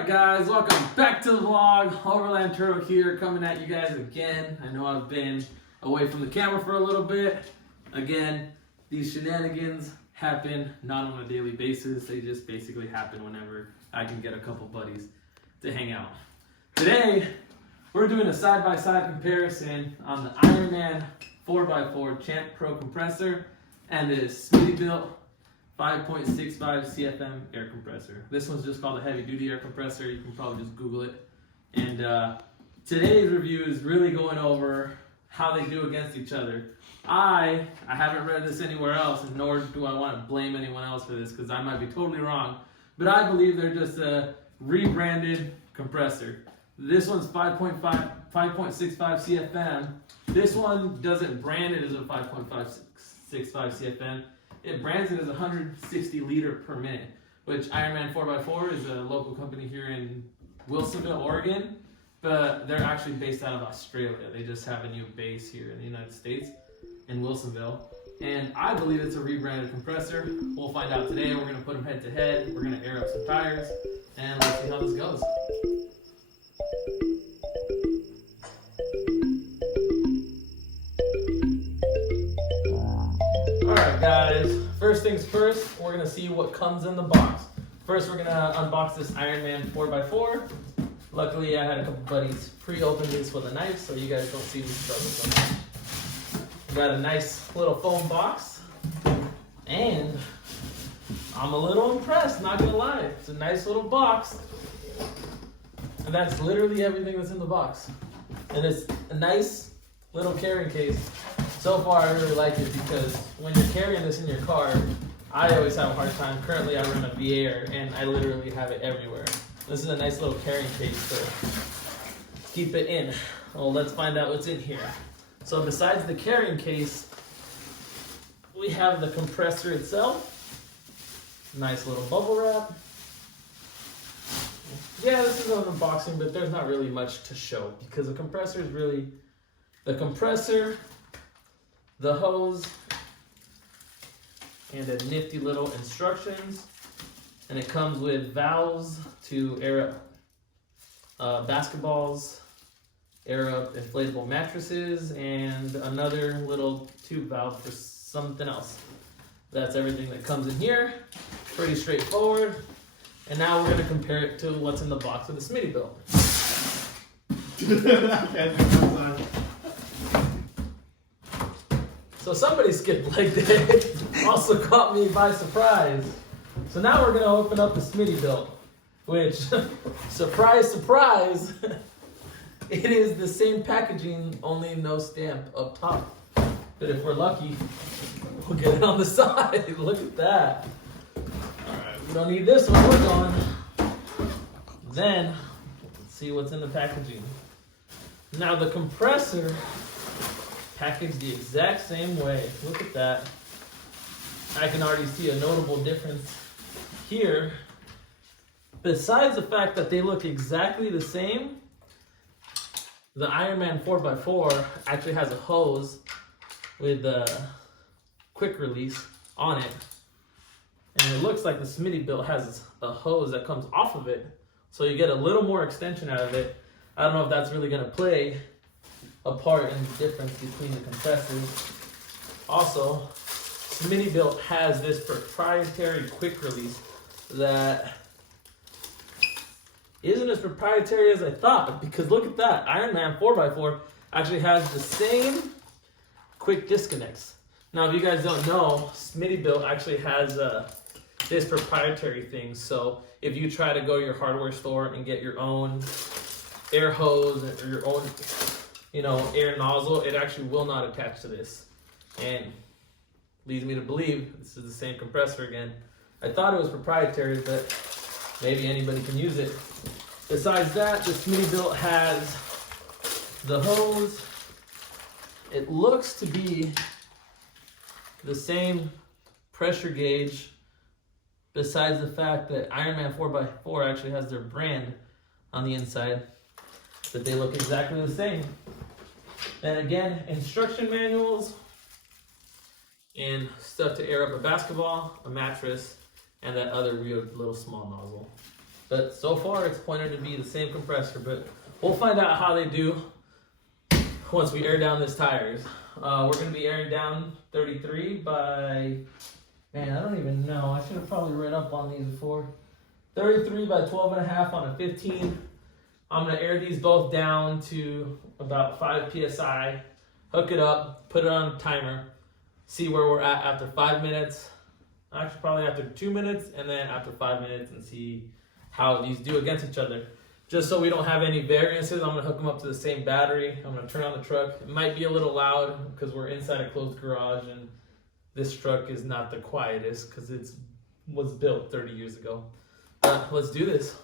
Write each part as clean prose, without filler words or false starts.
Alright guys, welcome back to the vlog. Overland Turtle here, coming at you guys again. I know I've been away from the camera for a little bit. Again, these shenanigans happen not on a daily basis. They just basically happen whenever I can get a couple buddies to hang out. Today, we're doing a side-by-side comparison on the Ironman 4x4 Champ Pro compressor and this Smittybilt 5.65 CFM air compressor. This one's just called a heavy duty air compressor. You can probably just Google it. And today's review is really going over how they do against each other. I haven't read this anywhere else, and nor do I want to blame anyone else for this because I might be totally wrong. But I believe they're just a rebranded compressor. This one's 5.65 CFM. This one doesn't brand it as a 5.65 CFM. It brands it as 160 liter per minute, which Ironman 4x4 is a local company here in Wilsonville, Oregon, but they're actually based out of Australia. They just have a new base here in the United States in Wilsonville. And I believe it's a rebranded compressor. We'll find out today. We're gonna put them head to head. We're gonna air up some tires and let's see how this goes. Alright guys, first things first, we're going to see what comes in the box. First we're going to unbox this Ironman 4x4. Luckily I had a couple buddies pre-open these with a knife so you guys don't see me struggle so much. We got a nice little foam box and I'm a little impressed, not going to lie. It's a nice little box and that's literally everything that's in the box. And it's a nice little carrying case. So far, I really like it because when you're carrying this in your car, I always have a hard time. Currently, I run a V8 and I literally have it everywhere. This is a nice little carrying case to keep it in. Well, let's find out what's in here. So besides the carrying case, we have the compressor itself. Nice little bubble wrap. Yeah, this is an unboxing, but there's not really much to show because the compressor is really the compressor, the hose, and a nifty little instructions. And it comes with valves to air up basketballs, air up inflatable mattresses, and another little tube valve for something else. That's everything that comes in here. Pretty straightforward. And now we're gonna compare it to what's in the box of the Smittybilt. So somebody skipped leg day, also caught me by surprise. So now we're gonna open up the Smittybilt, which, surprise, surprise, it is the same packaging, only no stamp up top. But if we're lucky, we'll get it on the side. Look at that. All right, we don't need this one, we're going. Then, let's see what's in the packaging. Now the compressor, packaged the exact same way. Look at that. I can already see a notable difference here. Besides the fact that they look exactly the same, the Ironman 4x4 actually has a hose with a quick release on it. And it looks like the Smittybilt has a hose that comes off of it. So you get a little more extension out of it. I don't know if that's really gonna play a part in the difference between the compressors. Also, Smittybilt has this proprietary quick release that isn't as proprietary as I thought, because look at that, Ironman 4x4 actually has the same quick disconnects. Now, if you guys don't know, Smittybilt actually has this proprietary thing. So if you try to go to your hardware store and get your own air hose or your own air nozzle, it actually will not attach to this. And leads me to believe this is the same compressor again. I thought it was proprietary, but maybe anybody can use it. Besides that, the Smittybilt has the hose. It looks to be the same pressure gauge, besides the fact that Ironman 4x4 actually has their brand on the inside, but they look exactly the same. And again, instruction manuals and stuff to air up a basketball, a mattress, and that other weird little small nozzle. But so far it's pointed to be the same compressor, but we'll find out how they do once we air down these tires. We're gonna be airing down 33 by, man, I don't even know. I should have probably read up on these before. 33 by 12.5 on a 15. I'm gonna air these both down to about 5 PSI, hook it up, put it on a timer, see where we're at after 5 minutes. Actually, probably after 2 minutes, and then after 5 minutes, and see how these do against each other. Just so we don't have any variances, I'm gonna hook them up to the same battery. I'm gonna turn on the truck. It might be a little loud because we're inside a closed garage, and this truck is not the quietest because it was built 30 years ago. Let's do this.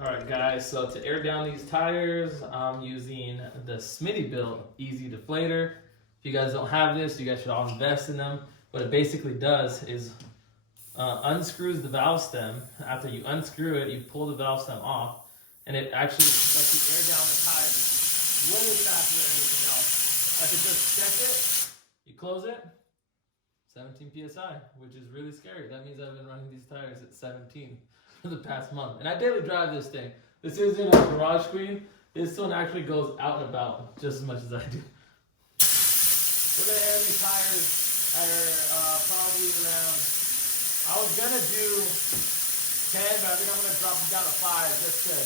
Alright guys, so to air down these tires, I'm using the Smittybilt Easy Deflator. If you guys don't have this, you guys should all invest in them. What it basically does is unscrews the valve stem. After you unscrew it, you pull the valve stem off, and it actually lets you air down the tires way faster than anything else. I could just check it, you close it, 17 PSI, which is really scary. That means I've been running these tires at 17 for the past month. And I daily drive this thing. This isn't a garage queen. This one actually goes out and about just as much as I do. We're gonna air these tires are probably around, I was gonna do 10, but I think I'm gonna drop them down to 5 just to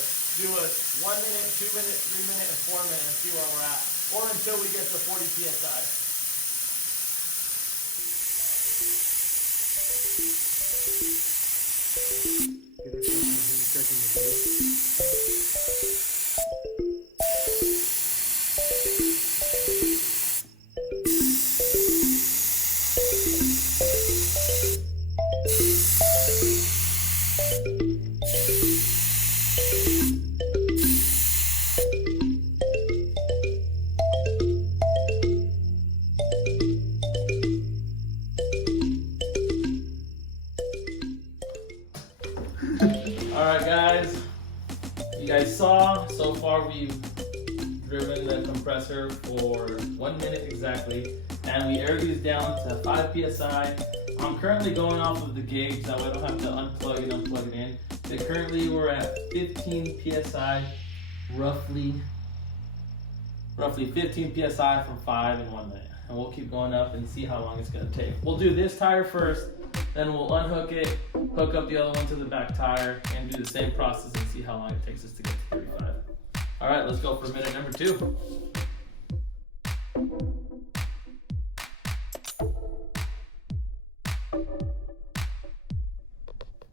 do a 1 minute, 2 minute, 3 minute, and 4 minute and see where we're at. Or until we get to 40 PSI. Alright guys, you guys saw, so far we've driven the compressor for 1 minute exactly, and we air these down to 5 PSI. I'm currently going off of the gauge, that way I don't have to unplug it in. So currently we're at 15 PSI, roughly 15 PSI from 5 in 1 minute. And we'll keep going up and see how long it's gonna take. We'll do this tire first, then we'll unhook it, hook up the other one to the back tire, and do the same process and see how long it takes us to get to 35. All right, let's go for minute number 2.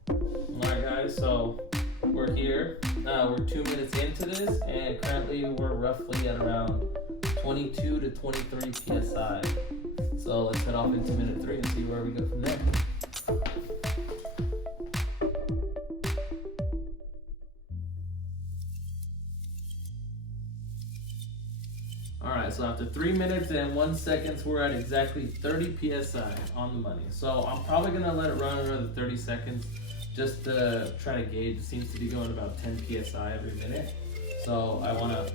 All right guys, so we're here. We're 2 minutes into this, and currently we're roughly at around 22 to 23 PSI. So let's head off into minute 3 and see where we go from there. Alright, so after 3 minutes and 1 second, we're at exactly 30 PSI on the money. So I'm probably gonna let it run another 30 seconds just to try to gauge. It seems to be going about 10 PSI every minute. So I wanna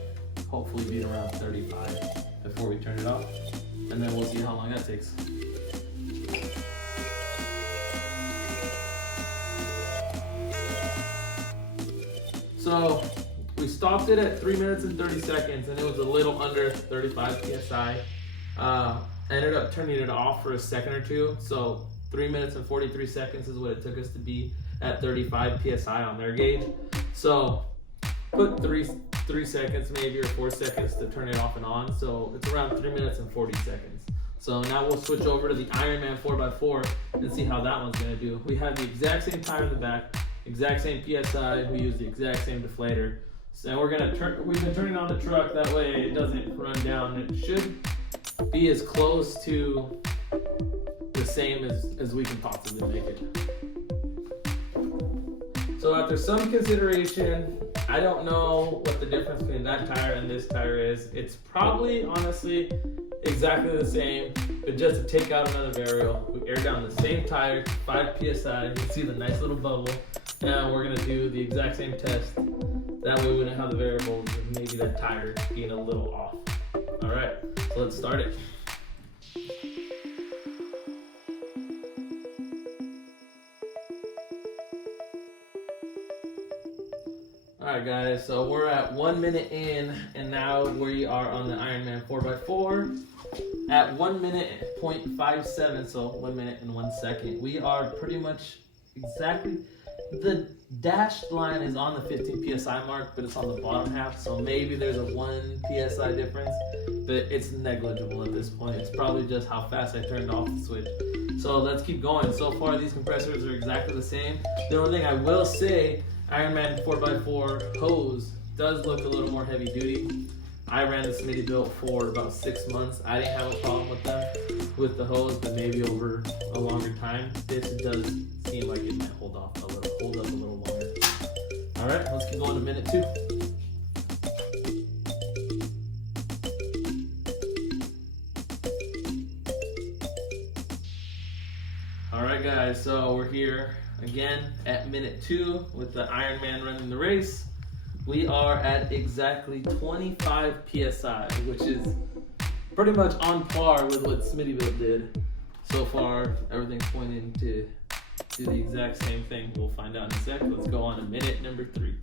hopefully be around 35 before we turn it off. And then we'll see how long that takes. So we stopped it at 3 minutes and 30 seconds, and it was a little under 35 PSI. Ended up turning it off for a second or two. So 3 minutes and 43 seconds is what it took us to be at 35 PSI on their gauge. So put three seconds maybe, or 4 seconds to turn it off and on. So it's around 3 minutes and 40 seconds. So now we'll switch over to the Ironman 4x4 and see how that one's gonna do. We have the exact same tire in the back, exact same PSI, we use the exact same deflator. So we've been turning on the truck, that way it doesn't run down. It should be as close to the same as we can possibly make it. So after some consideration, I don't know what the difference between that tire and this tire is. It's probably, honestly, exactly the same But just to take out another variable, we air down the same tire, 5 psi. You can see the nice little bubble. Now we're gonna do the exact same test. That way we don't have the variables and maybe that tire being a little off. All right, so let's start it. Alright guys, so we're at 1 minute in, and now we are on the Ironman 4x4 at 1 minute 0.57, so 1 minute and 1 second. We are pretty much exactly, the dashed line is on the 15 psi mark, but it's on the bottom half, so maybe there's a 1 psi difference, but it's negligible at this point. It's probably just how fast I turned off the switch. So let's keep going. So far these compressors are exactly the same. The only thing I will say, Ironman 4x4 hose does look a little more heavy duty. I ran the Smittybilt for about 6 months. I didn't have a problem with them, with the hose, but maybe over a longer time, this does seem like it might hold up a little longer. All right, let's keep going to minute 2. All right, guys, so we're here again at minute 2 with the Ironman running the race. We are at exactly 25 psi, which is pretty much on par with what Smittybilt did. So far, everything's pointing to do the exact same thing. We'll find out in a sec. Let's go on to minute number 3.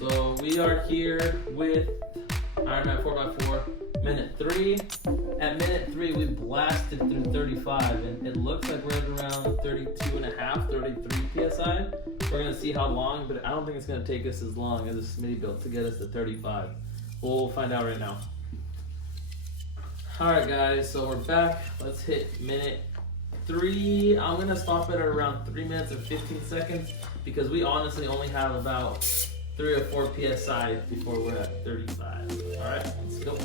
So we are here with Ironman 4x4, minute 3. At minute 3, we blasted through 35, and it looks like we're at around 32.5, 33 psi. We're gonna see how long, but I don't think it's gonna take us as long as a Smittybilt to get us to 35. We'll find out right now. All right, guys, so we're back. Let's hit minute 3. I'm gonna stop it at around 3 minutes and 15 seconds because we honestly only have about 3 or 4 psi before we're at 35. All right, let's go.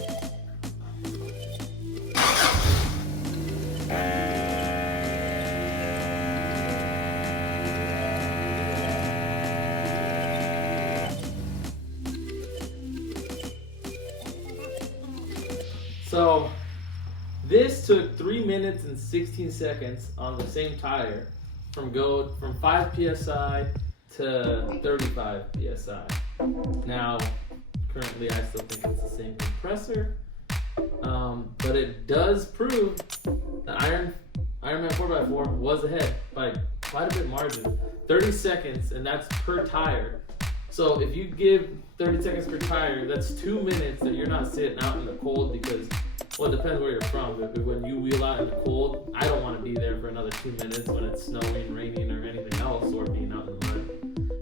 So this took 3 minutes and 16 seconds on the same tire from 5 psi to 35 psi. Now, currently I still think it's the same compressor, but it does prove the Ironman 4x4 was ahead by quite a bit margin. 30 seconds, and that's per tire. So if you give 30 seconds per tire, that's 2 minutes that you're not sitting out in the cold because, well, it depends where you're from. But when you wheel out in the cold, I don't want to be there for another 2 minutes when it's snowing, raining, or anything else, or being out in the mud.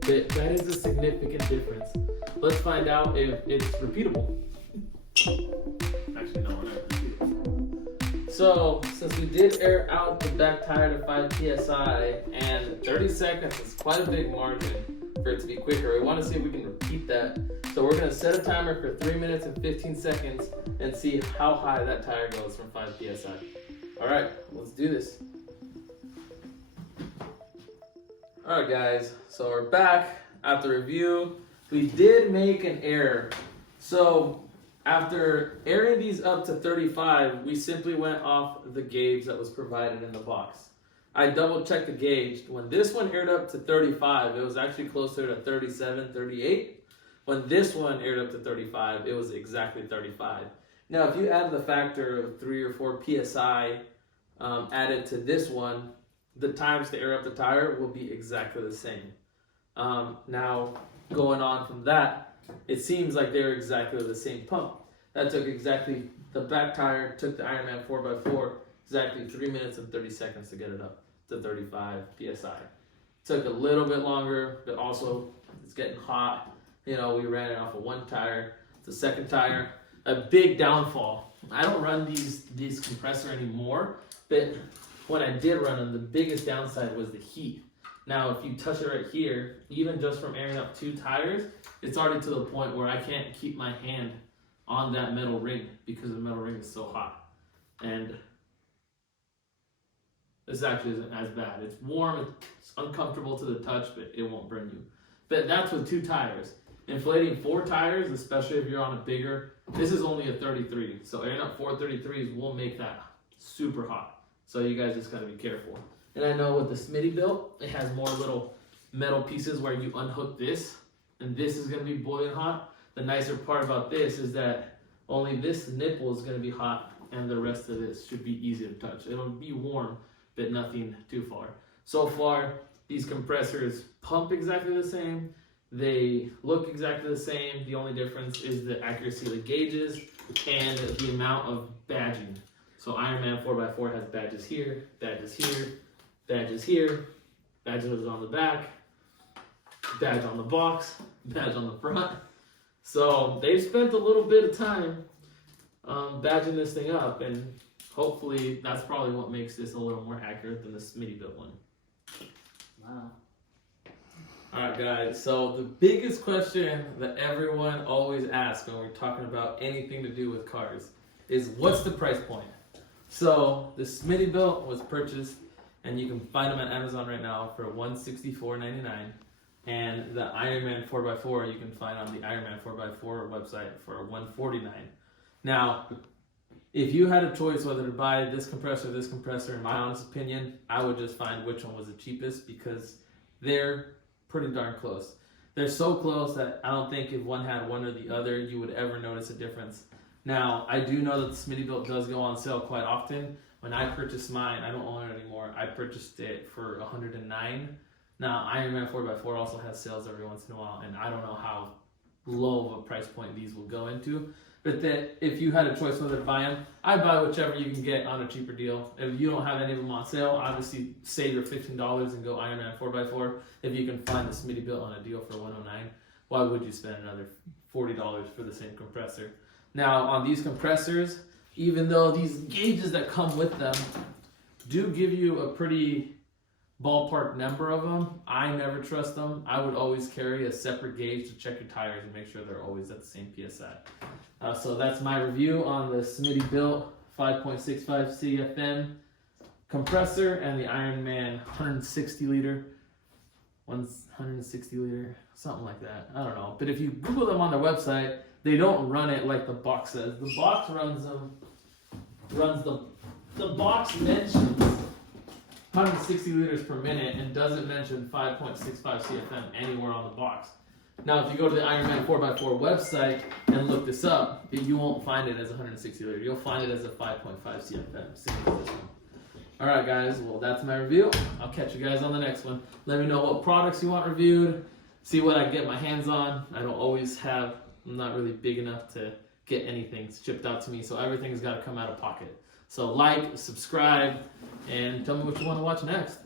But that is a significant difference. Let's find out if it's repeatable. Actually, no, we're not repeatable. So, since we did air out the back tire to 5 psi, and 30 seconds is quite a big margin for it to be quicker, we want to see if we can repeat that. So we're going to set a timer for 3 minutes and 15 seconds and see how high that tire goes from 5 psi. All right, let's do this. All right, guys, so we're back after review. We did make an error. So after airing these up to 35, we simply went off the gauge that was provided in the box. I double checked the gauge. When this one aired up to 35, it was actually closer to 37, 38. When this one aired up to 35, it was exactly 35. Now, if you add the factor of 3 or 4 psi added to this one, the times to air up the tire will be exactly the same. Now, going on from that, it seems like they're exactly the same pump. That took exactly, the back tire took the Ironman 4x4 exactly 3 minutes and 30 seconds to get it up to 35 psi. Took a little bit longer, but also it's getting hot. You know, we ran it off of one tire. The second tire, a big downfall. I don't run these compressor anymore, but when I did run them, the biggest downside was the heat. Now, if you touch it right here, even just from airing up 2 tires, it's already to the point where I can't keep my hand on that metal ring because the metal ring is so hot. And this actually isn't as bad. It's warm, it's uncomfortable to the touch, but it won't burn you. But that's with 2 tires. Inflating 4 tires, especially if you're on a bigger, this is only a 33. So airing up 4 33s will make that super hot. So you guys just gotta be careful. And I know with the Smittybilt, it has more little metal pieces where you unhook this, and this is gonna be boiling hot. The nicer part about this is that only this nipple is gonna be hot, and the rest of this should be easy to touch. It'll be warm, but nothing too far. So far, these compressors pump exactly the same. They look exactly the same. The only difference is the accuracy of the gauges and the amount of badging. So Ironman 4x4 has badges here, badges here, badges here, badges on the back, badge on the box, badge on the front. So they've spent a little bit of time badging this thing up, and hopefully that's probably what makes this a little more accurate than the Smittybilt one. Wow. Alright guys, so the biggest question that everyone always asks when we're talking about anything to do with cars is, what's the price point? So the Smittybilt was purchased, and you can find them on Amazon right now for $164.99, and the Ironman 4x4 you can find on the Ironman 4x4 website for $149. Now, if you had a choice whether to buy this compressor, in my honest opinion, I would just find which one was the cheapest, because they're pretty darn close. They're so close that I don't think if one had one or the other, you would ever notice a difference. Now, I do know that the Smittybilt does go on sale quite often. When I purchased mine, I don't own it anymore. I purchased it for $109. Now, Ironman 4x4 also has sales every once in a while, and I don't know how low of a price point these will go into. But that if you had a choice whether to buy them, I'd buy whichever you can get on a cheaper deal. If you don't have any of them on sale, obviously save your $15 and go Ironman 4x4. If you can find the Smittybilt on a deal for $109, why would you spend another $40 for the same compressor? Now, on these compressors, even though these gauges that come with them do give you a pretty ballpark number of them, I never trust them. I would always carry a separate gauge to check your tires and make sure they're always at the same PSI. So that's my review on the Smittybilt 5.65 CFM compressor and the Ironman 160 liter, something like that. I don't know. But if you Google them on their website, they don't run it like the box says. The box the box mentions 160 liters per minute and doesn't mention 5.65 CFM anywhere on the box. Now, if you go to the Ironman 4x4 website and look this up, you won't find it as 160 liters. You'll find it as a 5.5 CFM, same as this one. Alright guys, well that's my review. I'll catch you guys on the next one. Let me know what products you want reviewed, see what I can get my hands on. I'm not really big enough to get anything shipped out to me, so everything's got to come out of pocket. So like, subscribe, and tell me what you want to watch next.